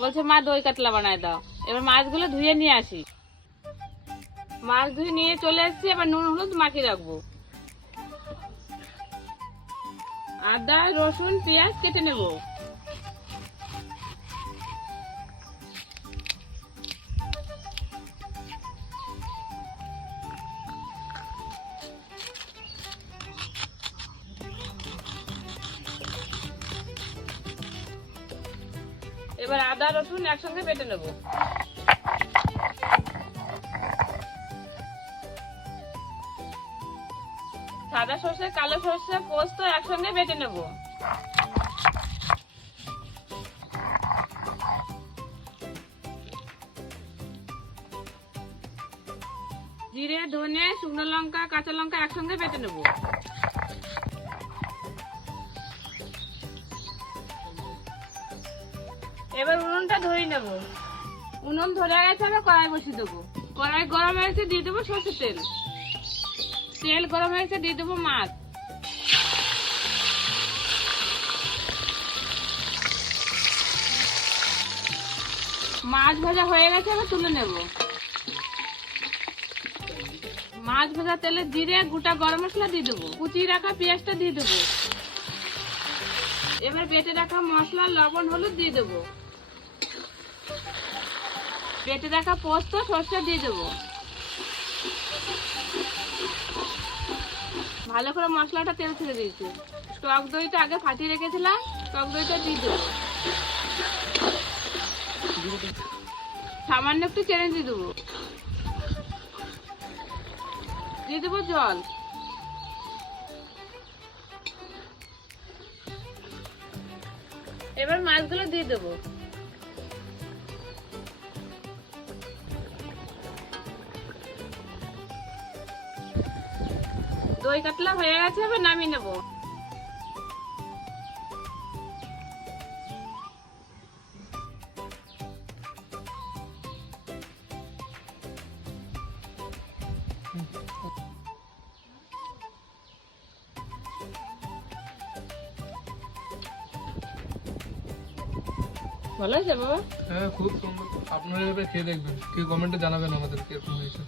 বলছে মা দই কাতলা বানায় দাও। এবার মাছগুলো ধুয়ে নিয়ে আসি। মাছ ধুয়ে নিয়ে চলে এসেছি, এবার নুন হলুদ মাখিয়ে রাখবো। আদা রসুন পেঁয়াজ কেটে নেব। এবার আদা রসুন একসঙ্গে বেটে নেব। সাদা সর্ষে কালো সর্ষে পোস্ত একসঙ্গে বেটে নেব। জিরে ধনে শুকনো লঙ্কা কাঁচা লঙ্কা একসঙ্গে বেটে নেব। এবার উনুনটা ধরে নেব। উনুন ধরে গেছে, আমরা কড়াই বসিয়ে দেবো। কড়াই গরম হয়েছে, দিয়ে দেবো সরষের তেল। তেল গরম হয়েছে, দিয়ে দেবো মাছ। মাছ ভাজা হয়ে গেছে, এবার তুলে নেব। মাছ ভাজা তেলে জিরে গোটা গরম মশলা দিয়ে দেবো। কুচিয়ে রাখা পেঁয়াজটা দিয়ে দেবো। এবার বেটে রাখা মশলা লবণ হলুদ দিয়ে দেবো। বেটে রাখা পোস্ত সরষে দিয়ে দেবো। ভালো করে মশলাটা তেল ছেড়ে দিয়েছি। টক দইটা আগে ফাটিয়ে রেখেছিলাম, টক দইটা দিয়ে দেবো। সামান্য একটু চেড়ে দিয়ে দেবো। দিয়ে দেবো জল। এবার মাছগুলো দিয়ে দেবো। দই কাতলা হয়ে গেছে, এবার নামিয়ে নেব। ভালো হয়েছে বাবা? হ্যাঁ, খুব সুন্দর। আপনারা এবার খেয়ে দেখবেন, কেউ কমেন্টে জানাবেন আমাদের কিরকম হয়েছে।